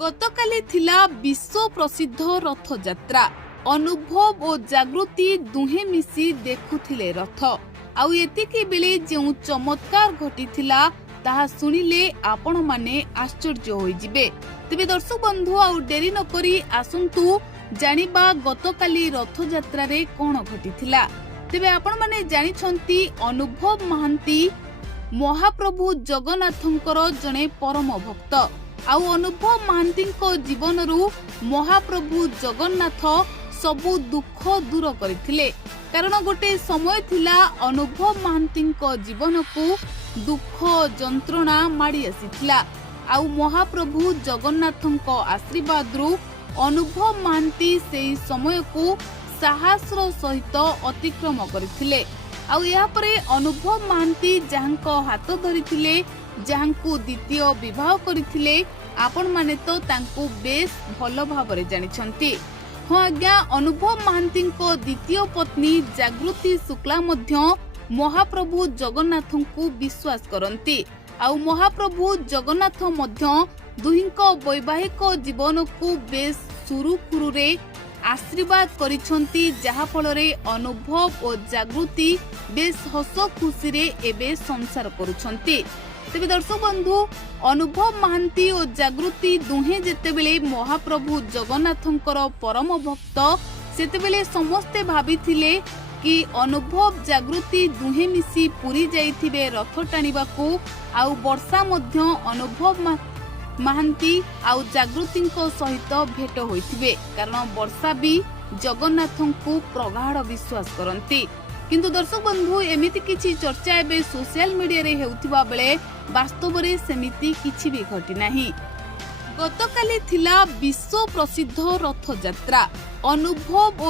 गतकाली थिला विश्व प्रसिद्ध रथ यात्रा। अनुभव और जागृति दुहे मिसी देखुथिले रथ। आउ एतिकी बेले जेउ चमत्कार घटिथिला ताहा सुनिले आपण माने आश्चर्य होई जिबे। तेबे दर्शक बंधु आउ डेरी न करी आसंतु जानिबा गतकाली रथ यात्रा रे कोन घटिथिला। तेबे आपण माने जानि छंती अनुभव महांती महाप्रभु जगन्नाथंकर जने परम भक्त। आउ अनुभव महांती जीवन रु महाप्रभु जगन्नाथ सबु दुख दूर करथिले। कारण गोटे समय थिला अनुभव महांती जीवन को दुख जंत्रणा माड़ी आसीथिला। आउ महाप्रभु जगन्नाथंक आशीर्वाद रु अनुभव महांती सेही समय को साहसर सहित अतिक्रम करथिले। आउ या परे अनुभव महांती जहांको हाथ धरिथिले, जहांको द्वितीय विवाह करथिले, आपण माने तो तांको बेस भलो भाबरे जानि छंती। हाँ आज्ञा, अनुभव महांती द्वितीय पत्नी जागृति शुक्ला मध्य महाप्रभु जगन्नाथंको विश्वास करंती। आउ महाप्रभु जगन्नाथ मध्य दुहिंको वैवाहिक जीवन को बेस सुरुखुरु रे आशीर्वाद करिछंती, जहा फलरे अनुभव और जागृति बेस हस खुशी रे एबे संसार करुछंती। तेबे दर्शक बंधु, अनुभव महांती और जागृति दुहे जेतेबेले महाप्रभु जगन्नाथंकर परम भक्त, सेतेबेले समस्ते भाबिथिले कि अनुभव जागृति दुहे मिसी पुरी जाइथिबे रथ टाणिबाकू। आउ वर्षा मध्य अनुभव महांती आउ जागृतिंको सहित भेट होइथिबे, कारण वर्षा भी जगन्नाथंकु प्रगाढ़ विश्वास करंती। किंतु दर्शक बंधु, एमिति किछि चर्चा एबे सोशल मीडिया रे हेउथिबा बेले वास्तव रे सेमिति किछि भी घटी नाही। गतकाली थिला विश्व प्रसिद्ध रथ यात्रा। अनुभव